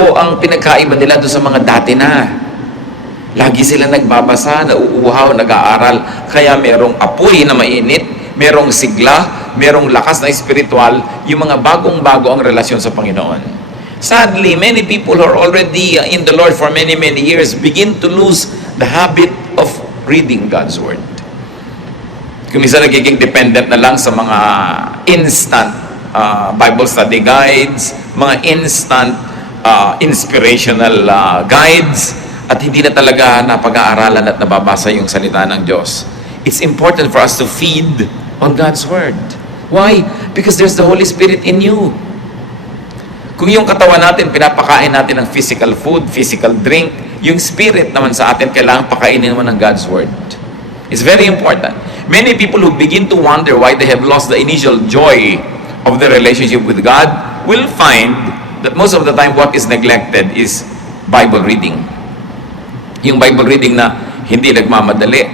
So, ang pinagkaiba nila doon sa mga dati na, lagi sila nagbabasa, nauuhaw, nag-aaral, kaya merong apoy na mainit, merong sigla, merong lakas na espiritual, yung mga bagong-bago ang relasyon sa Panginoon. Sadly, many people who are already in the Lord for many, many years begin to lose the habit of reading God's Word. Kung minsan nagiging dependent na lang sa mga instant Bible study guides, mga instant inspirational guides, at hindi na talaga napag-aaralan at nababasa yung salita ng Diyos. It's important for us to feed on God's Word. Why? Because there's the Holy Spirit in you. Kung yung katawan natin, pinapakain natin ng physical food, physical drink, yung spirit naman sa atin, kailangan pakainin naman ng God's Word. It's very important. Many people who begin to wonder why they have lost the initial joy of their relationship with God will find that most of the time what is neglected is Bible reading. Yung Bible reading na hindi nagmamadali,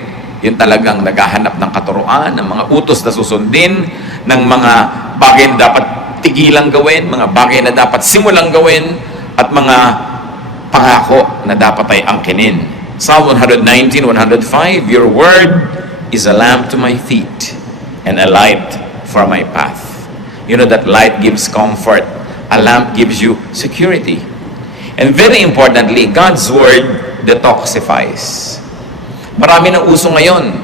yung talagang naghahanap ng katuruan, ng mga utos na susundin, ng mga bagay na dapat tigilang gawin, mga bagay na dapat simulang gawin, at mga pangako na dapat ay angkinin. Psalm 119:105, your word is a lamp to my feet and a light for my path. You know that light gives comfort. A lamp gives you security. And very importantly, God's Word detoxifies. Marami ng uso ngayon.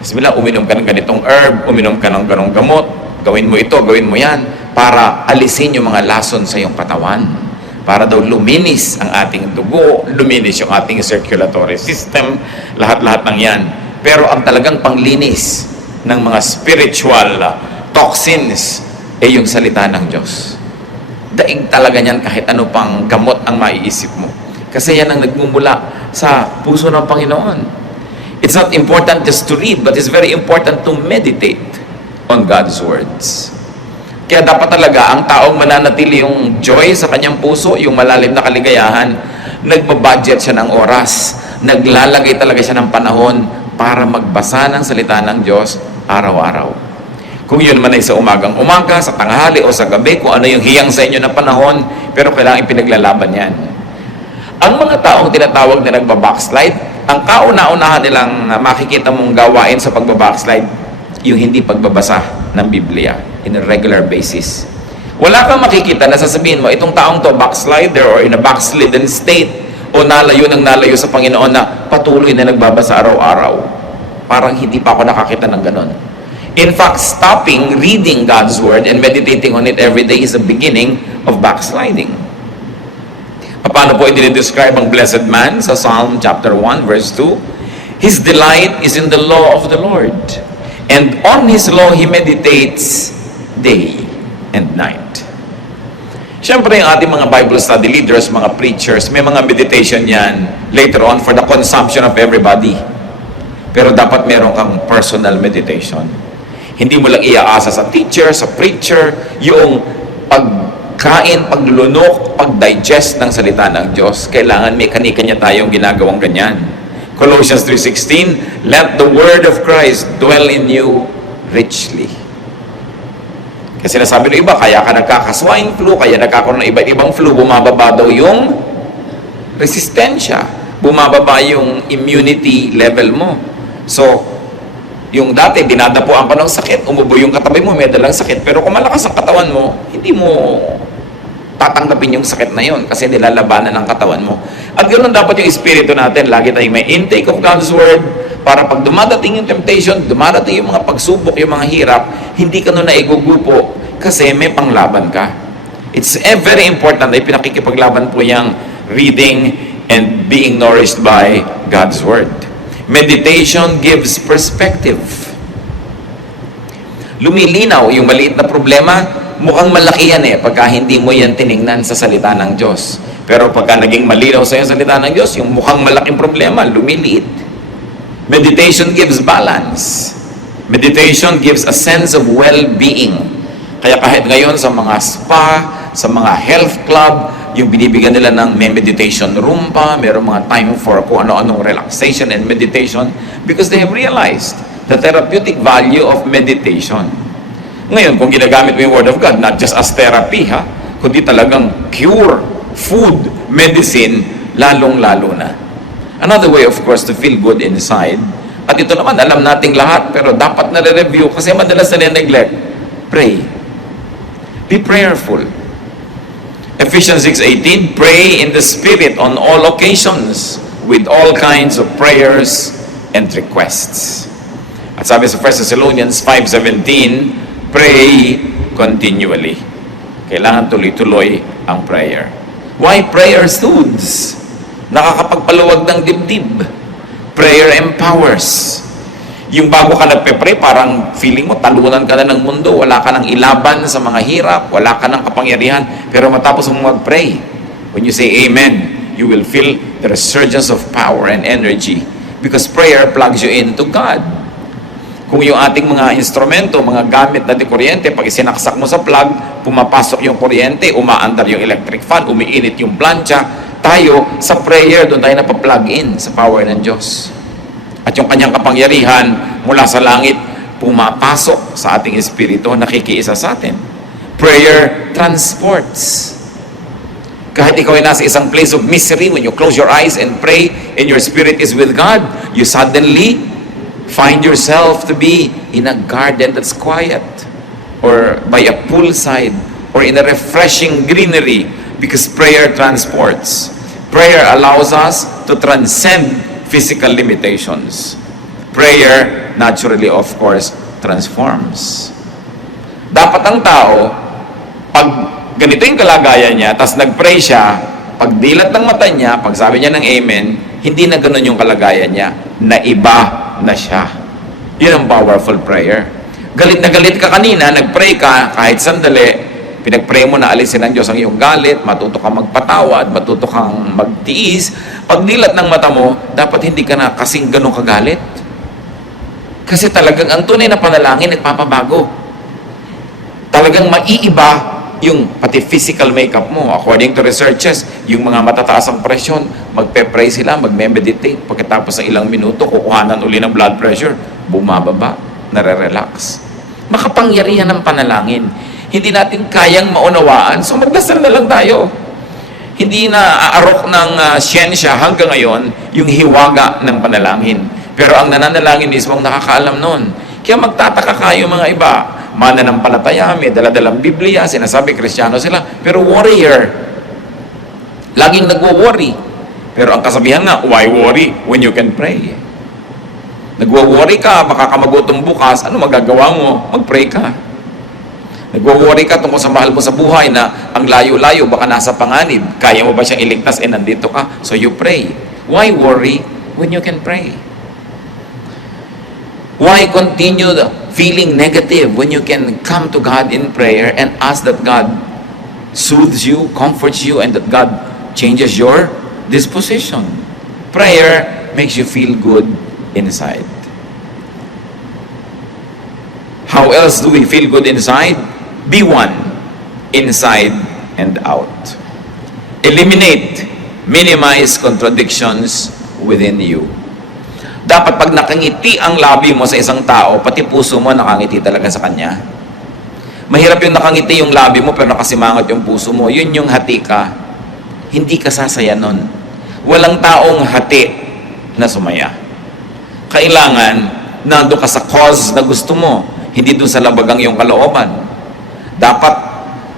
Bismillah, uminom ka ng ganitong herb, uminom ka ng ganong gamot, gawin mo ito, gawin mo yan, para alisin yung mga lason sa iyong katawan. Para daw luminis ang ating dugo, luminis yung ating circulatory system, lahat-lahat ng yan. Pero ang talagang panglinis ng mga spiritual toxins ay yung salita ng Diyos. Daig talaga niyan kahit ano pang gamot ang maiisip mo. Kasi yan ang nagmumula sa puso ng Panginoon. It's not important just to read, but it's very important to meditate on God's words. Kaya dapat talaga ang taong mananatili yung joy sa kanyang puso, yung malalim na kaligayahan, nagbabudget siya ng oras, naglalagay talaga siya ng panahon para magbasa ng salita ng Diyos araw-araw. Kung yun man ay sa umagang-umaga, sa tanghali o sa gabi, kung ano yung hiyang sa inyo na panahon, pero kailangan ipinaglalaban yan. Ang mga taong tinatawag na nagbabackslide, ang kauna-unahan nilang makikita mong gawain sa pagbabackslide, yung hindi pagbabasa ng Biblia in a regular basis. Wala kang makikita na sasabihin mo, itong taong to backslider or in a backslidden state o nalayo sa Panginoon na patuloy na nagbabasa araw-araw. Parang hindi pa ako nakakita ng ganon. In fact, stopping reading God's Word and meditating on it every day is the beginning of backsliding. Paano po i-describe ang blessed man sa Psalm chapter 1 verse 2? His delight is in the law of the Lord, and on His law he meditates day and night. Siyempre, yung ating mga Bible study leaders, mga preachers, may mga meditation yan later on for the consumption of everybody. Pero dapat meron kang personal meditation. Hindi mo lang iaasa sa teacher, sa preacher, yung pagkain, paglulunok, pag-digest ng salita ng Diyos. Kailangan may kanya tayong ginagawang ganyan. Colossians 3:16, let the word of Christ dwell in you richly. Kasi nasabi ng iba, kaya ka nagkaka-swine flu, kaya nagkakaroon ng iba't ibang flu, bumababa daw yung resistensya, bumababa yung immunity level mo. So, yung dati, dinadapuan ka ng sakit, umubo yung katabi mo, may dalang sakit. Pero kung malakas ang katawan mo, hindi mo tatanggapin yung sakit na yun kasi nilalabanan ng katawan mo. At ganoon dapat yung espiritu natin. Lagi tayong may intake of God's Word para pag dumadating yung temptation, dumadating yung mga pagsubok, yung mga hirap, hindi ka nun naigugupo kasi may panglaban ka. It's very important na pinakikipaglaban po yung reading and being nourished by God's Word. Meditation gives perspective. Lumilinaw yung maliit na problema, mukhang malaki yan pagka hindi mo yan tiningnan sa salita ng Diyos. Pero pagka naging malinaw sa yung salita ng Diyos, yung mukhang malaking problema, lumiliit. Meditation gives balance. Meditation gives a sense of well-being. Kaya kahit ngayon sa mga spa, sa mga health club, yung binibigyan nila ng may meditation room pa, mayroong mga time for kung ano-anong relaxation and meditation because they have realized the therapeutic value of meditation. Ngayon, kung ginagamit mo yung Word of God, not just as therapy, kundi talagang cure food, medicine, lalong-lalo na. Another way, of course, to feel good inside, at ito naman, alam nating lahat, pero dapat na-review kasi madalas na neglect. Pray. Be prayerful. Ephesians 6:18, pray in the Spirit on all occasions with all kinds of prayers and requests. At sabi sa 1 Thessalonians 5:17, pray continually. Kailangan tuloy-tuloy ang prayer. Why prayer soothes? Nakakapagpaluwag ng dibdib. Prayer empowers. Yung bago ka nagpe-pray, parang feeling mo, talunan ka na ng mundo, wala ka nang ilaban sa mga hirap, wala ka nang kapangyarihan, pero matapos mo mag-pray, when you say amen, you will feel the resurgence of power and energy because prayer plugs you into God. Kung yung ating mga instrumento, mga gamit na di kuryente, pag isinaksak mo sa plug, pumapasok yung kuryente, umaandar yung electric fan, umiinit yung plancha, tayo sa prayer, doon tayo napaplug in sa power ng Diyos. At yung kanyang kapangyarihan mula sa langit, pumapasok sa ating espiritu, nakikiisa sa atin. Prayer transports. Kahit ikaw ay nasa isang place of misery, when you close your eyes and pray and your spirit is with God, you suddenly find yourself to be in a garden that's quiet, or by a poolside, or in a refreshing greenery, because prayer transports. Prayer allows us to transcend physical limitations. Prayer, naturally, of course, transforms. Dapat ang tao, pag ganito yung kalagayan niya, tas nag-pray siya, pag dilat ng mata niya, pag sabi niya ng amen, hindi na ganun yung kalagayan niya, na iba na siya. Yun ang powerful prayer. Galit na galit ka kanina, nag-pray ka, kahit sandali, pinag-pray mo na alisin ng Diyos ang iyong galit, matuto kang magpatawad, matuto kang magtiis. Pag dilat ng mata mo, dapat hindi ka na kasing ganun kagalit. Kasi talagang ang tunay na panalangin, nagpapabago. Talagang maiiba yung pati physical makeup mo. According to researches, yung mga matataas ang presyon, magpe-pray sila, magme-meditate. Pagkatapos ng ilang minuto, kukuhanan uli ng blood pressure, bumababa, nare-relax. Makapangyarihan ng panalangin. Hindi natin kayang maunawaan, so magdasal na lang tayo. Hindi na aarok ng siyensya hanggang ngayon yung hiwaga ng panalangin. Pero ang nananalangin mismo ang nakakaalam nun. Kaya magtataka kayo mga iba, mananampalataya, may daladalang Biblia, sinasabi Kristiyano sila, pero warrior. Laging nagwo-worry. Pero ang kasabihan nga, why worry when you can pray? Nagwo-worry ka, baka ka magutom bukas, ano magagawa mo? Mag-pray ka. Nagwo-worry ka tungkol sa mahal mo sa buhay na ang layo-layo, baka nasa panganib. Kaya mo ba siyang iligtas? Nandito ka. So you pray. Why worry when you can pray? Why continue feeling negative when you can come to God in prayer and ask that God soothes you, comforts you, and that God changes your disposition? Prayer makes you feel good inside. How else do we feel good inside? Be one, inside and out. Eliminate, minimize contradictions within you. Dapat pag nakangiti ang labi mo sa isang tao, pati puso mo nakangiti talaga sa kanya. Mahirap yung nakangiti yung labi mo pero nakasimangot yung puso mo. Yun yung hati ka. Hindi ka sasaya nun. Walang taong hati na sumaya. Kailangan nando ka sa cause na gusto mo, hindi doon sa labagang yung kalooban. Dapat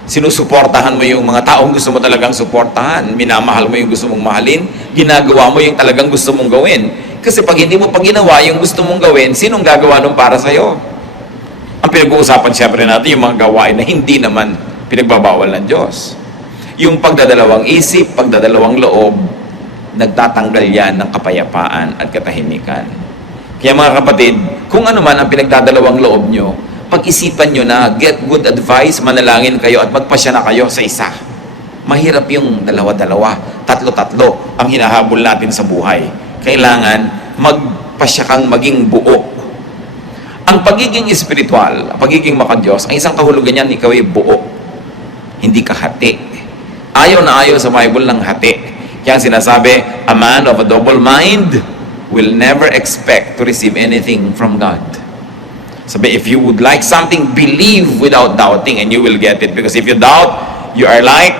sinusuportahan mo yung mga taong gusto mo talagang suportahan, minamahal mo yung gusto mong mahalin, ginagawa mo yung talagang gusto mong gawin. Kasi pag hindi mo pa ginawa yung gusto mong gawin, sinong gagawa nun para sa'yo? Ang pinag-uusapan siyempre natin yung mga gawain na hindi naman pinagbabawal ng Diyos. Yung pagdadalawang isip, pagdadalawang loob, nagtatanggal yan ng kapayapaan at katahimikan. Kaya mga kapatid, kung ano man ang pinagdadalawang loob nyo, pag-isipan nyo na, get good advice, manalangin kayo at magpasya na kayo sa isa. Mahirap yung dalawa-dalawa, tatlo-tatlo ang hinahabol natin sa buhay. Kailangan magpasya kang maging buo. Ang pagiging espiritual, ang pagiging makadiyos, ang isang kahulugan niyan, ikaw ay buo. Hindi ka hati. Ayaw na ayaw sa Bible ng hati. Kaya sinasabi, a man of a double mind will never expect to receive anything from God. Sabi, if you would like something, believe without doubting and you will get it. Because if you doubt, you are like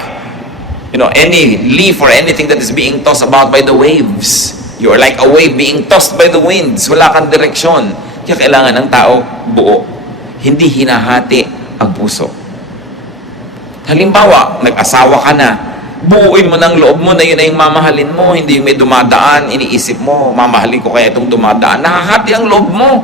any leaf or anything that is being tossed about by the waves. You are like a wave being tossed by the winds. Wala kang direksyon. Kaya kailangan ng tao buo. Hindi hinahati ang puso. Halimbawa, nag-asawa ka na, buuin mo ng loob mo na yun ay yung mamahalin mo, hindi yung may dumadaan, iniisip mo, mamahalin ko kaya itong dumadaan. Nahahati ang loob mo.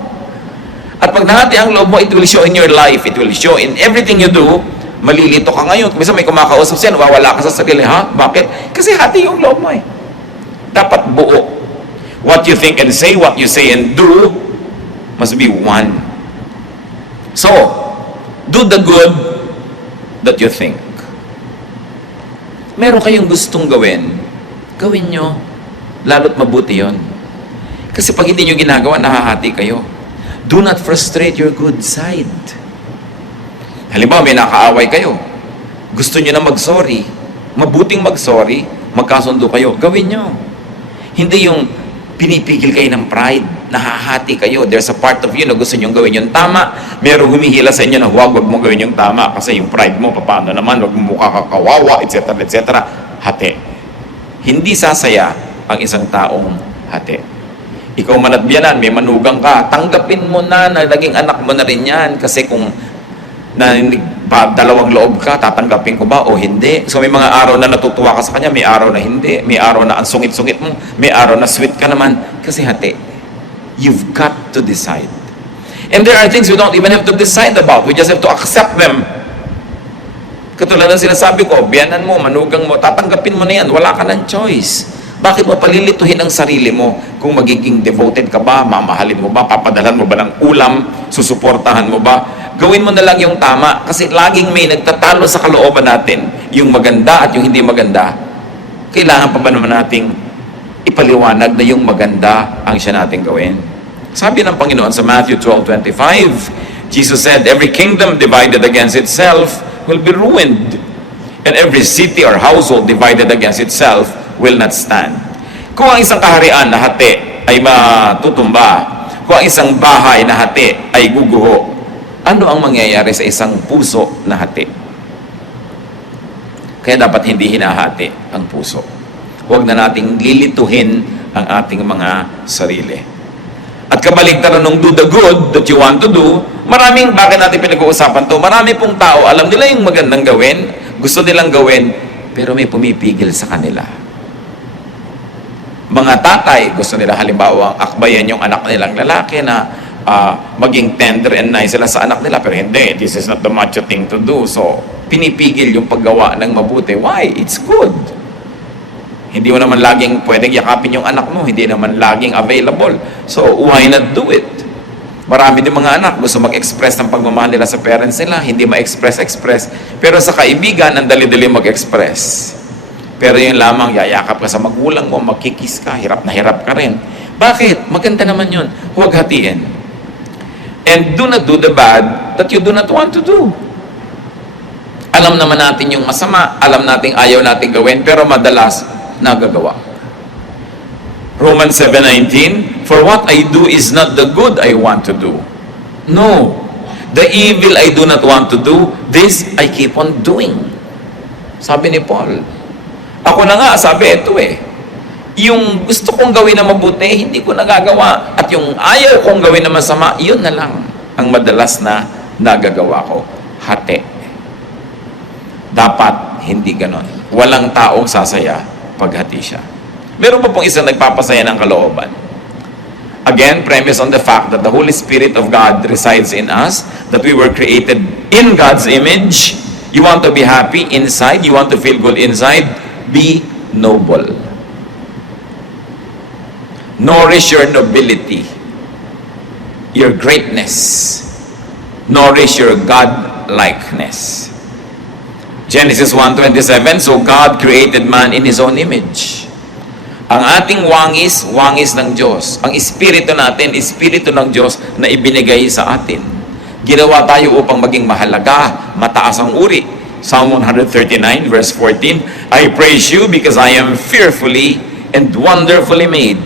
At pag nahati ang loob mo, it will show in your life, it will show in everything you do. Malilito ka ngayon. Minsan may kumakausap siya, nawawala ka sa sarili. Ha? Bakit? Kasi hati yung loob mo eh. Dapat buo. What you think and say, what you say and do, must be one. So, do the good that you think. Meron kayong gustong gawin, gawin nyo. Lalo't mabuti yon. Kasi pag hindi nyo ginagawa, nahahati kayo. Do not frustrate your good side. Halimbawa, may nakaaway kayo. Gusto nyo na mag-sorry. Mabuting mag-sorry, magkasundo kayo. Gawin nyo. Hindi yung pinipigil kayo ng pride. Nahahati kayo. There's a part of you na gusto nyo gawin yung tama. Merong humihila sa inyo na wag mo gawin yung tama kasi yung pride mo, paano naman, wag mo mukha kakawawa, etc. etc. Hati. Hindi sasaya ang isang taong hati. Ikaw man at biyanan, may manugang ka, tanggapin mo na naging anak mo na rin yan. Kasi kung dalawang loob ka, tatanggapin ko ba o hindi? So may mga araw na natutuwa ka sa kanya, may araw na hindi, may araw na ang sungit-sungit mo, may araw na sweet ka naman, kasi hati. You've got to decide. And there are things we don't even have to decide about. We just have to accept them. Katulad ng sinasabi ko, biyanan mo, manugang mo, tatanggapin mo na yan, wala ka ng choice. Bakit mo palilituhin ang sarili mo kung magiging devoted ka ba, mamahalin mo ba, papadalhan mo ba ng ulam, susuportahan mo ba? Gawin mo na lang yung tama kasi laging may nagtatalo sa kalooban natin, yung maganda at yung hindi maganda. Kailangan pa ba naman nating ipaliwanag na yung maganda ang siya nating gawin? Sabi ng Panginoon sa Matthew 12:25, Jesus said, every kingdom divided against itself will be ruined, and every city or household divided against itself will not stand. Kung ang isang kaharian na hati ay matutumba, kung ang isang bahay na hati ay guguho, ano ang mangyayari sa isang puso na hati? Kaya dapat hindi hinahati ang puso. Huwag na nating lilituhin ang ating mga sarili. At kabaligtaran ng do the good that you want to do, bakit natin pinag-uusapan to? Marami pong tao, alam nila yung magandang gawin, gusto nilang gawin, pero may pumipigil sa kanila. Mga tatay, gusto nila halimbawa akbayan yung anak nilang lalaki na maging tender and nice sila sa anak nila, pero hindi, this is not the macho thing to do. So, pinipigil yung paggawa ng mabuti. Why? It's good. Hindi mo naman laging pwedeng yakapin yung anak mo, hindi naman laging available. So, why not do it? Marami din mga anak gusto mag-express ng pagmamahal nila sa parents nila, hindi ma-express. Pero sa kaibigan, ang dali-dali mag-express. Pero yun lamang, yayakap ka sa magulang mo, magkikis ka, hirap na hirap ka rin. Bakit? Maganda naman yun. Huwag hatiin. And do not do the bad that you do not want to do. Alam naman natin yung masama, alam natin ayaw natin gawin, pero madalas nagagawa. Romans 7:19, for what I do is not the good I want to do. No. The evil I do not want to do, this I keep on doing. Sabi ni Paul. Ako na nga, sabi ito yung gusto kong gawin na mabuti, hindi ko nagagawa. At yung ayaw kong gawin na masama, yun na lang ang madalas na nagagawa ko. Hati. Dapat hindi ganon. Walang taong sasaya paghati siya. Meron pa pong isang nagpapasaya ng kalooban. Again, premise on the fact that the Holy Spirit of God resides in us, that we were created in God's image. You want to be happy inside, you want to feel good inside, be noble. Nourish your nobility, your greatness. Nourish your God-likeness. Genesis 1:27, so God created man in His own image. Ang ating wangis, wangis ng Diyos. Ang espiritu natin, espiritu ng Diyos na ibinigay sa atin. Ginawa tayo upang maging mahalaga, mataas ang uri. Psalm 139 verse 14, I praise you because I am fearfully and wonderfully made.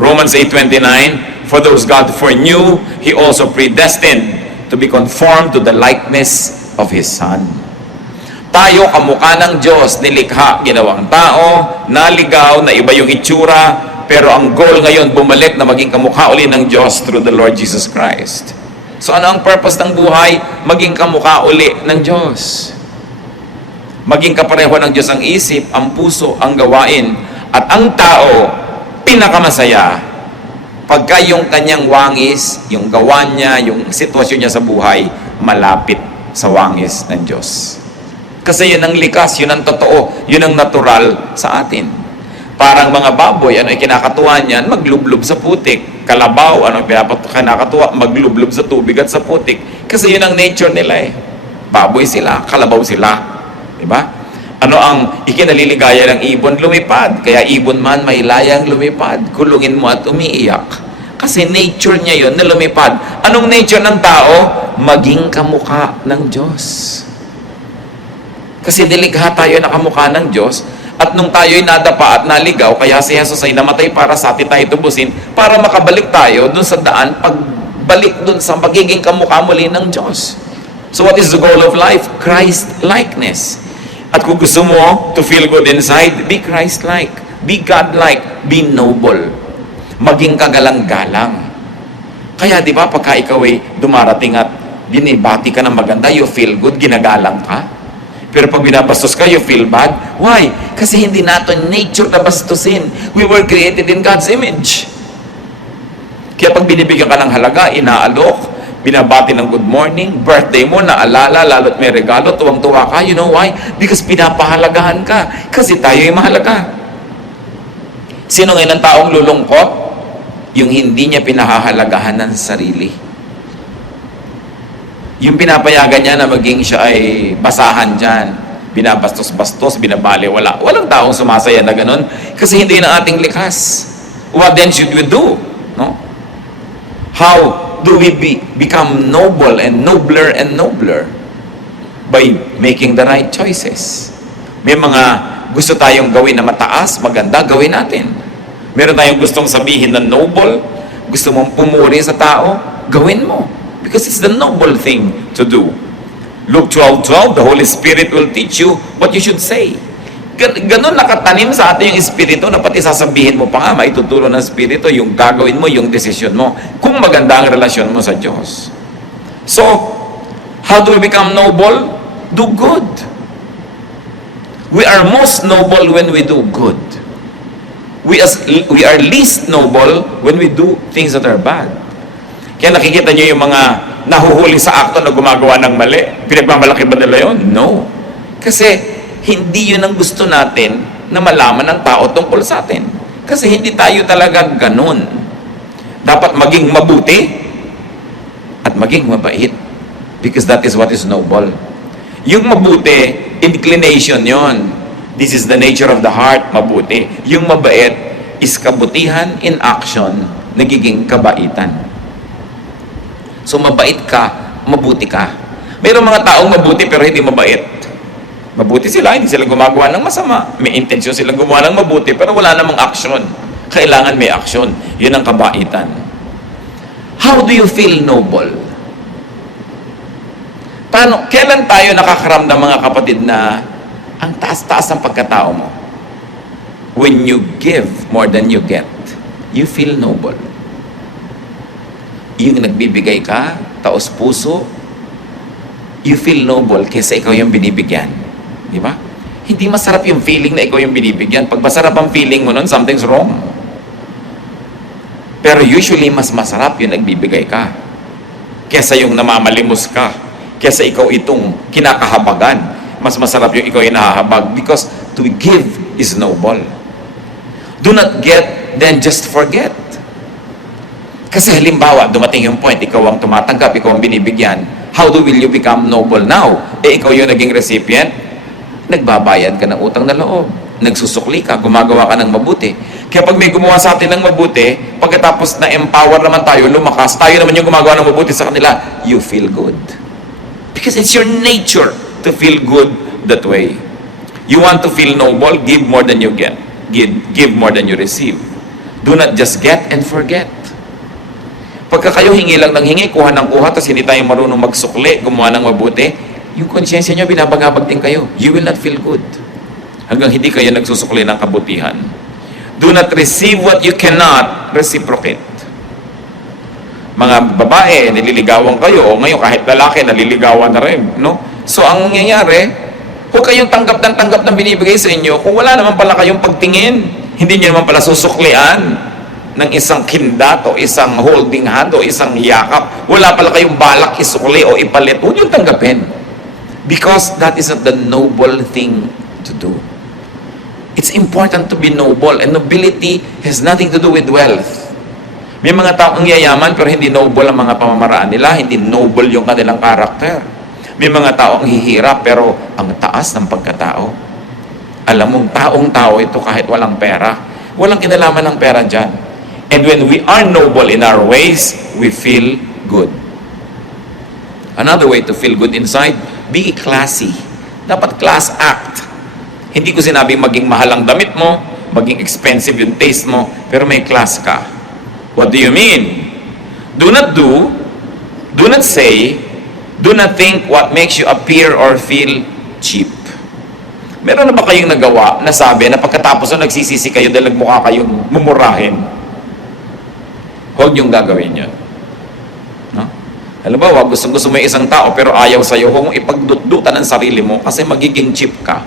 Romans 8:29, for those God foreknew, He also predestined to be conformed to the likeness of His Son. Tayo, kamukha ng Diyos, nilikha, ginawang tao, naligaw, na iba yung itsura, pero ang goal ngayon, bumalik na maging kamukha uli ng Diyos through the Lord Jesus Christ. So ano ang purpose ng buhay? Maging kamukha uli ng Diyos. Maging kapareho ng Diyos ang isip, ang puso, ang gawain. At ang tao, pinakamasaya, pagka yung kanyang wangis, yung gawa niya, yung sitwasyon niya sa buhay, malapit sa wangis ng Diyos. Kasi yun ang likas, yun ang totoo, yun ang natural sa atin. Parang mga baboy, ano yung kinakatuwa niyan? Maglublob sa putik. Kalabaw, ano yung kinakatuwa? Maglublob sa tubig at sa putik. Kasi yun ang nature nila eh. Baboy sila, kalabaw sila. Diba? Ano ang ikinaliligaya ng ibon? Lumipad. Kaya ibon man may layang lumipad. Kulungin mo at umiiyak. Kasi nature niya yun na lumipad. Anong nature ng tao? Maging kamukha ng Diyos. Kasi nilikha tayo na kamukha ng Diyos. At nung tayo'y nadapa at naligaw, kaya si Jesus ay namatay para sa atin tayo tubusin, para makabalik tayo dun sa daan, pagbalik dun sa magiging kamukha muli ng Diyos. So what is the goal of life? Christ-likeness. At kung gusto mo to feel good inside, be Christ-like, be God-like, be noble. Maging kagalang-galang. Kaya di ba pagka ikaw ay dumarating at binibati ka ng maganda, you feel good, ginagalang ka? Pero pag binabastos ka, you feel bad. Why? Kasi hindi natin nature na bastusin. We were created in God's image. Kaya pag binibigyan ka ng halaga, inaalok, binabati ng good morning, birthday mo, naalala, lalo't may regalo, tuwang-tuwa ka. You know why? Because pinapahalagahan ka. Kasi tayo ay mahalaga. Sino ngayon ang taong lulungkot? Yung hindi niya pinahahalagahan ng sarili. Yung pinapayagan niya na maging siya ay basahan dyan, binabastos-bastos, binabaliwala. Walang taong sumasaya na ganun kasi hindi na ating likas. What then should we do? No? How do we become noble and nobler? By making the right choices. May mga gusto tayong gawin na mataas, maganda, gawin natin. Meron tayong gustong sabihin na noble, gusto mong pumuri sa tao, gawin mo. Because it's the noble thing to do. Luke 12:12, the Holy Spirit will teach you what you should say. Ganon nakatanim sa atin yung Espiritu na pati sasabihin mo pa nga, maituturo ng Espiritu yung gagawin mo, yung desisyon mo, kung maganda ang relasyon mo sa Diyos. So, how do we become noble? Do good. We are most noble when we do good. We are least noble when we do things that are bad. Kaya nakikita niyo yung mga nahuhuli sa akto na gumagawa ng mali. Pinagmamalaki ba nila yun? No. Kasi hindi yun ang gusto natin na malaman ng tao tungkol sa atin. Kasi hindi tayo talaga ganun. Dapat maging mabuti at maging mabait. Because that is what is noble. Yung mabuti, inclination yon. This is the nature of the heart, mabuti. Yung mabait is kabutihan in action, nagiging kabaitan. So mabait ka, mabuti ka. Mayroong mga taong mabuti pero hindi mabait. Mabuti sila, hindi sila gumagawa ng masama. May intensyon silang gumawa ng mabuti pero wala namang action. Kailangan may action. Yun ang kabaitan. How do you feel noble? Kailan tayo nakakaramdam mga kapatid na ang taas-taas ng pagkatao mo? When you give more than you get, you feel noble. Yung nagbibigay ka, taos puso, you feel noble kaysa ikaw yung binibigyan. Di ba? Hindi masarap yung feeling na ikaw yung binibigyan. Pag masarap ang feeling mo nun, something's wrong. Pero usually, mas masarap yung nagbibigay ka kaysa yung namamalimos ka, kaysa ikaw itong kinakahabagan. Mas masarap yung ikaw yung nahahabag because to give is noble. Do not get, then just forget. Kasi halimbawa, dumating yung point, ikaw ang tumatanggap, ikaw ang binibigyan. How will you become noble now? Ikaw yung naging recipient, nagbabayad ka ng utang na loob. Nagsusukli ka, gumagawa ka ng mabuti. Kaya pag may gumawa sa atin ng mabuti, pagkatapos na empower naman tayo, lumakas, tayo naman yung gumagawa ng mabuti sa kanila, you feel good. Because it's your nature to feel good that way. You want to feel noble, give more than you get. Give more than you receive. Do not just get and forget. Pagka kayo hingi lang ng hingi, kuha ng kuha, tapos hindi tayo marunong magsukli, gumawa ng mabuti, yung konsyensya nyo, binabagabag din kayo. You will not feel good. Hanggang hindi kayo nagsusukli ng kabutihan. Do not receive what you cannot reciprocate. Mga babae, nililigawan kayo, o ngayon kahit lalaki, naliligawan na rin. No? So, ang nangyayari, huwag kayong tanggap ng binibigay sa inyo kung wala naman pala kayong pagtingin. Hindi nyo naman pala susuklian ng isang kindat o isang holding hand o isang yakap. Wala pala kayong balak isukli o ipalit. Huwag nyo tanggapin. Because that is not the noble thing to do. It's important to be noble, and nobility has nothing to do with wealth. May mga taong yayaman pero hindi noble ang mga pamamaraan nila, hindi noble yung kanilang karakter. May mga taong hihirap pero ang taas ng pagkatao. Alam mong taong-tao ito kahit walang pera. Walang kinalaman ng pera dyan. And when we are noble in our ways, we feel good. Another way to feel good inside, be classy. Dapat class act. Hindi ko sinabing maging mahal ang damit mo, maging expensive yung taste mo, pero may class ka. What do you mean? Do not do not say, do not think what makes you appear or feel cheap. Meron na ba kayong nagawa na sabi na pagkatapos na nagsisisi kayo dahil nagmukha kayong mumurahin? Huwag niyong gagawin yun. No? Halimbawa, gusto mo isang tao pero ayaw sa'yo, huwag mong ipagdutdutan ang sarili mo kasi magiging cheap ka.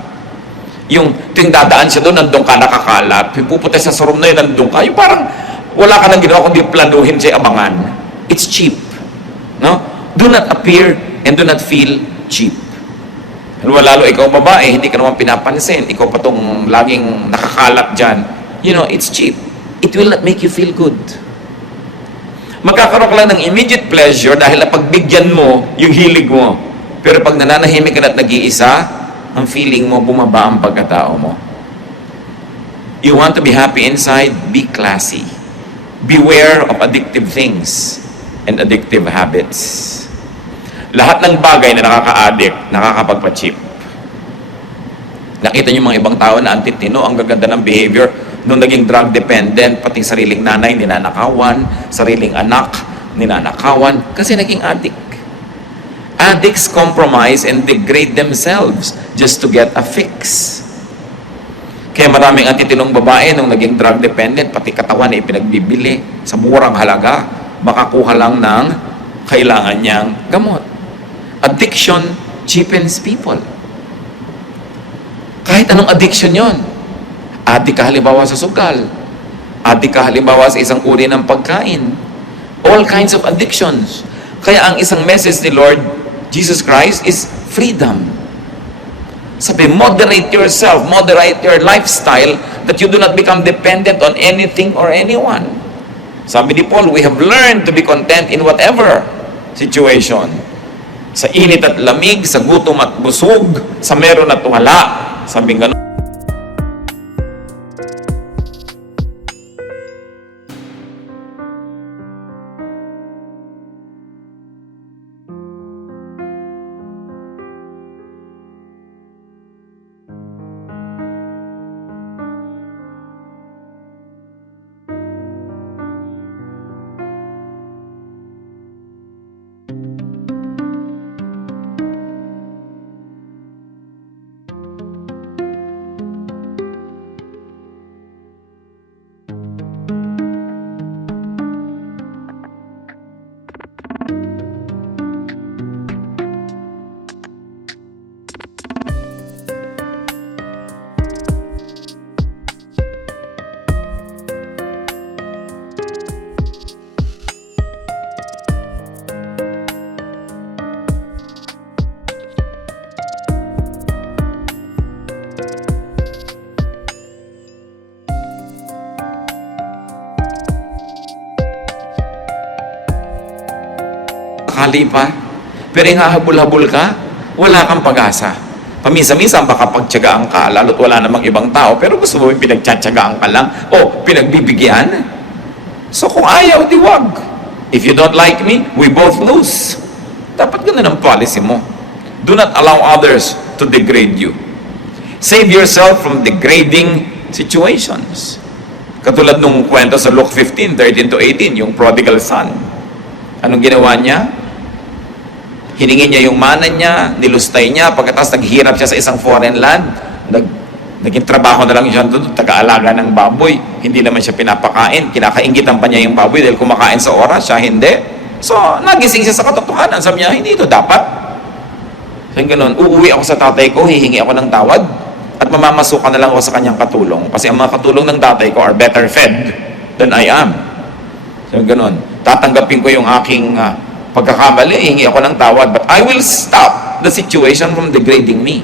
Yung dadaan siya doon, nandun ka nakakalat, pupunta sa room na yun, nandun ka, yung parang wala ka nang ginawa kundi planuhin siya abangan. It's cheap. No? Do not appear and do not feel cheap. Lalo ikaw babae, hindi ka naman pinapansin, ikaw pa tong laging nakakalat dyan. You know, it's cheap. It will not make you feel good. Magkakaroon ka lang ng immediate pleasure dahil napagbigyan mo yung hilig mo. Pero pag nananahimik ka na at nag-iisa, ang feeling mo, bumaba ang pagkatao mo. You want to be happy inside? Be classy. Beware of addictive things and addictive habits. Lahat ng bagay na nakaka-addict, nakakapagpa-cheap. Nakita niyo mga ibang tao na antitino, ang gaganda ng behavior, nung naging drug dependent, pati sariling nanay, ninanakawan, sariling anak, ninanakawan, kasi naging addict. Addicts compromise and degrade themselves just to get a fix. Kaya maraming antitinong babae nung naging drug dependent, pati katawan ay pinagbibili sa murang halaga, makakuha lang ng kailangan niyang gamot. Addiction cheapens people. Kahit anong addiction yon. Addict ka halimbawa sa sugal. Addict ka halimbawa sa isang uri ng pagkain. All kinds of addictions. Kaya ang isang message ni Lord Jesus Christ is freedom. Sabi, moderate yourself, moderate your lifestyle that you do not become dependent on anything or anyone. Sabi ni Paul, we have learned to be content in whatever situation. Sa init at lamig, sa gutom at busog, sa meron at wala. Sabi nga sakali pa. Pero yung hahabol-habol ka, wala kang pag-asa. Paminsan-minsan baka pagtyagaan ka, lalo't wala namang ibang tao, pero gusto mo yung pinagtsatsagaan ka lang o pinagbibigyan. So kung ayaw, di wag. If you don't like me, we both lose. Dapat ganun ang policy mo. Do not allow others to degrade you. Save yourself from degrading situations. Katulad nung kwento sa Luke 15, 13 to 18, yung prodigal son. Anong ginawa niya? Hiningi niya yung mana niya, nilustay niya, pagkatapos naghirap siya sa isang foreign land, naging trabaho na lang siya doon, taga-alaga ng baboy. Hindi naman siya pinapakain, kinakaingitan pa niya yung baboy dahil kumakain sa oras, siya hindi. So, nagising siya sa katotohanan. Sabi niya, hindi ito dapat. So, yung ganun, uuwi ako sa tatay ko, hihingi ako ng tawad, at mamamasukan na lang ako sa kanyang katulong. Kasi ang mga katulong ng tatay ko are better fed than I am. So, yung ganun, tatanggapin ko yung aking pagkakamali, hihingi ako ng tawad, but I will stop the situation from degrading me.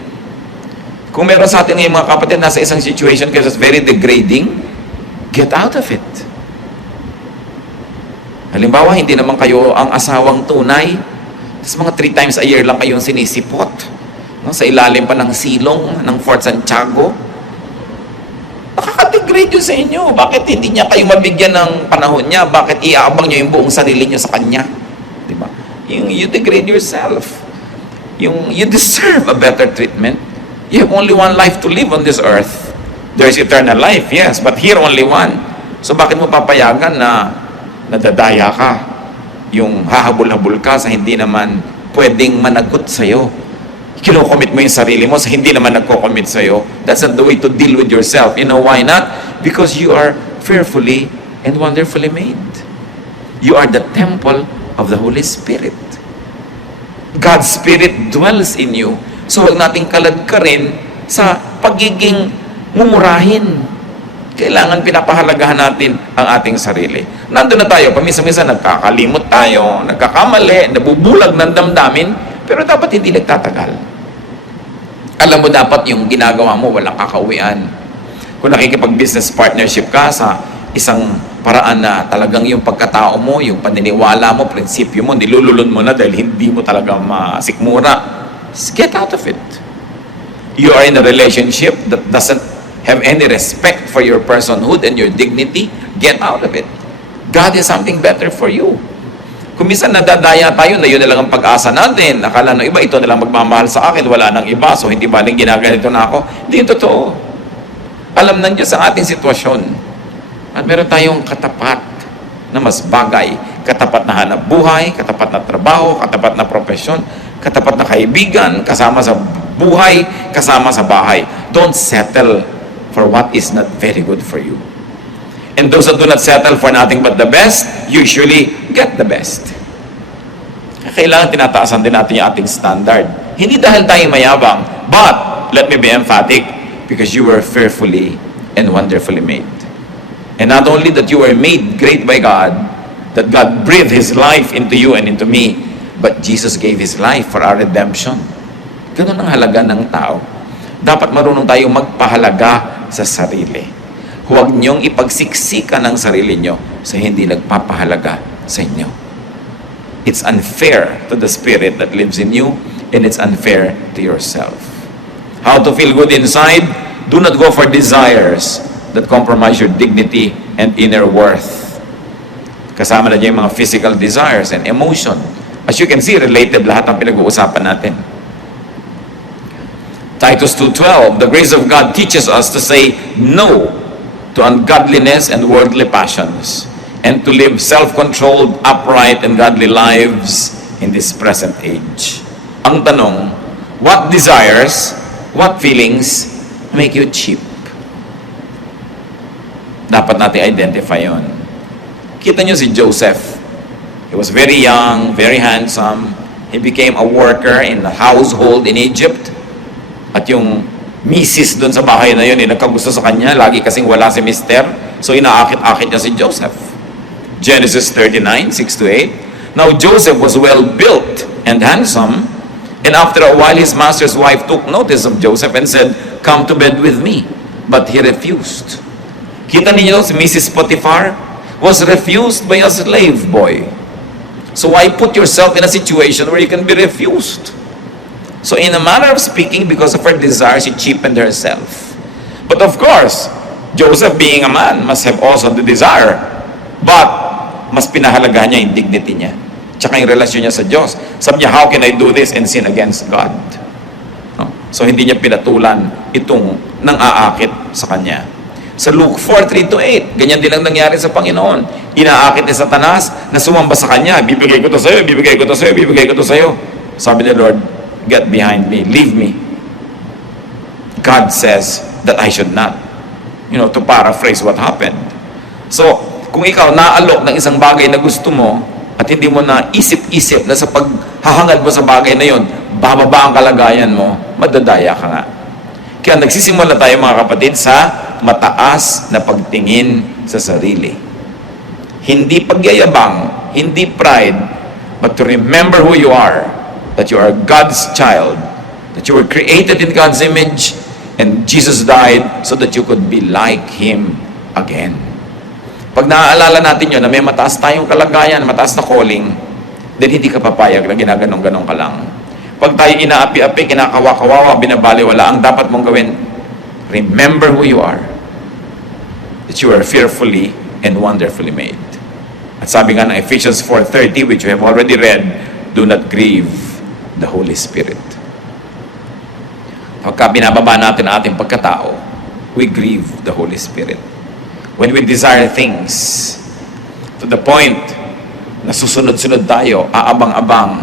Kung meron sa atin ngayon mga kapatid, nasa isang situation kasi very degrading, get out of it. Halimbawa, hindi naman kayo ang asawang tunay, tapos mga 3 times a year lang kayong sinisipot, no? Sa ilalim pa ng silong ng Fort Santiago. Nakaka-degrade yun sa inyo. Bakit hindi niya kayo mabigyan ng panahon niya? Bakit iaabang niyo yung buong sarili niyo sa kanya? Diba? You degrade yourself. You deserve a better treatment. You have only one life to live on this earth. There's eternal life, yes, but here only one. So bakit mo papayagan na nadadaya ka? Yung hahabol-habol ka sa hindi naman pwedeng managot sa'yo. Kinocommit mo yung sarili mo sa hindi naman nagko-commit sa'yo. That's not the way to deal with yourself. You know why not? Because you are fearfully and wonderfully made. You are the temple of the Holy Spirit. God's Spirit dwells in you. So huwag nating kalad ka rin sa pagiging mumurahin. Kailangan pinapahalagahan natin ang ating sarili. Nandun na tayo, paminsan-minsan nagkakalimot tayo, nagkakamali, nabubulag ng damdamin, pero dapat hindi nagtatagal. Alam mo dapat yung ginagawa mo, walang kakauwian. Kung nakikipag-business partnership ka sa isang paraan na talagang yung pagkatao mo, yung paniniwala mo, prinsipyo mo, nilululun mo na dahil hindi mo talaga masikmura, get out of it. You are in a relationship that doesn't have any respect for your personhood and your dignity, get out of it. God has something better for you. Kung minsan nadadaya tayo na yun na lang ang pag-asa natin, akala ng iba, ito na lang magmamahal sa akin, wala nang iba, so hindi baling ginaganito na ako. Hindi yung totoo. Alam ng Diyos ang ating sitwasyon. At meron tayong katapat na mas bagay. Katapat na hanap buhay, katapat na trabaho, katapat na profesyon, katapat na kaibigan, kasama sa buhay, kasama sa bahay. Don't settle for what is not very good for you. And those that do not settle for nothing but the best, usually get the best. Kailangan tinataasan din natin yung ating standard. Hindi dahil tayo mayabang, but, let me be emphatic, because you were fearfully and wonderfully made. And not only that you were made great by God, that God breathed His life into you and into me, but Jesus gave His life for our redemption. Ganun ang halaga ng tao. Dapat marunong tayong magpahalaga sa sarili. Huwag niyong ipagsiksikan ang sarili niyo sa hindi nagpapahalaga sa inyo. It's unfair to the Spirit that lives in you, and it's unfair to yourself. How to feel good inside? Do not go for desires that compromise your dignity and inner worth. Kasama na dyan yung mga physical desires and emotion. As you can see, related lahat ang pinag-uusapan natin. Titus 2:12, the grace of God teaches us to say no to ungodliness and worldly passions, and to live self-controlled, upright, and godly lives in this present age. Ang tanong, what desires, what feelings make you cheap? Dapat natin identify yon. Kita nyo si Joseph. He was very young, very handsome. He became a worker in the household in Egypt. At yung misis doon sa bahay na yun, nagkagusto sa kanya, lagi kasing wala si mister, so inaakit-akit niya si Joseph. Genesis 39, 6-8. Now Joseph was well built and handsome, and after a while his master's wife took notice of Joseph and said, "Come to bed with me." But he refused. Kita niyo, si Mrs. Potiphar was refused by a slave boy. So why put yourself in a situation where you can be refused? So in a manner of speaking, because of her desire, she cheapened herself. But of course, Joseph being a man must have also the desire. But, mas pinahalagahan niya yung dignity niya. Tsaka yung relasyon niya sa Diyos. Sabi niya, how can I do this and sin against God? No? So hindi niya pinatulan itong nang-aakit sa kanya. Sa Luke 4:3-8, ganyan din ang nangyari sa Panginoon. Inaakit ni Satanas na sumamba sa kanya, bibigay ko to sa'yo, bibigay ko to sa'yo, bibigay ko to sa'yo. Sabi ni Lord, get behind me, leave me. God says that I should not. To paraphrase what happened. So, kung ikaw naalok ng isang bagay na gusto mo, at hindi mo na isip-isip na sa paghahangad mo sa bagay na yon, bababa ang kalagayan mo, madadaya ka nga. Kaya nagsisimula tayo mga kapatid sa mataas na pagtingin sa sarili. Hindi pagyayabang, hindi pride, but to remember who you are, that you are God's child, that you were created in God's image, and Jesus died so that you could be like Him again. Pag naaalala natin yun, na may mataas tayong kalagayan, mataas na calling, then hindi ka papayag na ginaganong-ganong ka lang. Pag tayo inaapi-api, kinakawa-kawawa, binabaliwala, ang dapat mong gawin, remember who you are, that you are fearfully and wonderfully made. At sabi nga ng Ephesians 4:30, which we have already read, do not grieve the Holy Spirit. Pagka binababa natin ang ating pagkatao, we grieve the Holy Spirit. When we desire things to the point na susunod-sunod tayo, aabang-abang,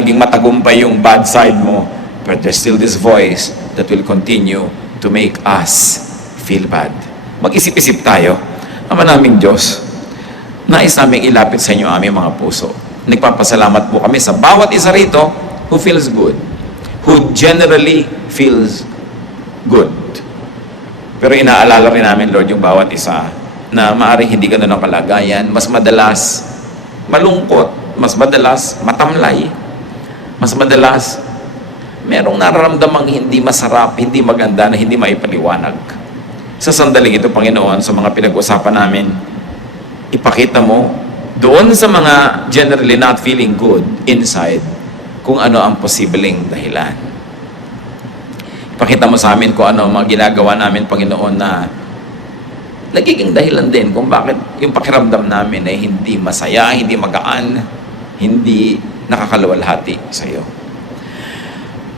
naging matagumpay yung bad side mo, but there's still this voice that will continue to make us feel bad. Mag-isip-isip tayo. Ama naming Diyos, nais naming ilapit sa inyo aming mga puso. Nagpapasalamat po kami sa bawat isa rito who feels good, who generally feels good. Pero inaalala rin namin, Lord, yung bawat isa na maaaring hindi ganun ang kalagayan, mas madalas malungkot, mas madalas matamlay, mas madalas merong nararamdamang hindi masarap, hindi maganda, na hindi maipaliwanag. Sa sandaling ito, Panginoon, sa mga pinag-usapan namin, ipakita mo doon sa mga generally not feeling good inside kung ano ang posibleng dahilan. Ipakita mo sa amin kung ano ang mga ginagawa namin, Panginoon, na nagiging dahilan din kung bakit yung pakiramdam namin ay hindi masaya, hindi magaan, hindi nakakalawalhati sa iyo.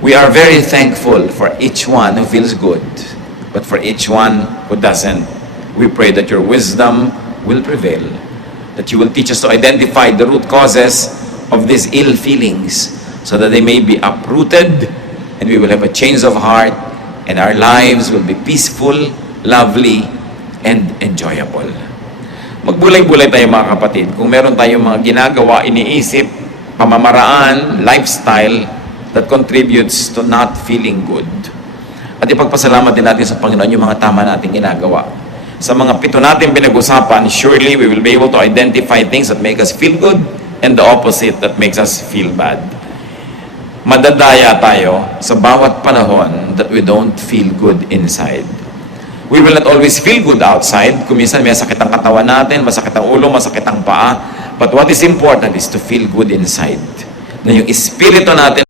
We are very thankful for each one who feels good, but for each one who doesn't, we pray that your wisdom will prevail, that you will teach us to identify the root causes of these ill feelings so that they may be uprooted and we will have a change of heart and our lives will be peaceful, lovely, and enjoyable. Magbulay-bulay tayo mga kapatid. Kung meron tayong mga ginagawa, iniisip, pamamaraan, lifestyle that contributes to not feeling good. At ipagpasalamat din natin sa Panginoon yung mga tama nating ginagawa. Sa mga 7 natin pinag-usapan, surely we will be able to identify things that make us feel good and the opposite that makes us feel bad. Madadaya tayo sa bawat panahon that we don't feel good inside. We will not always feel good outside. Kung minsan may sakit ang katawan natin, masakit ang ulo, masakit ang paa. But what is important is to feel good inside. Na yung espiritu natin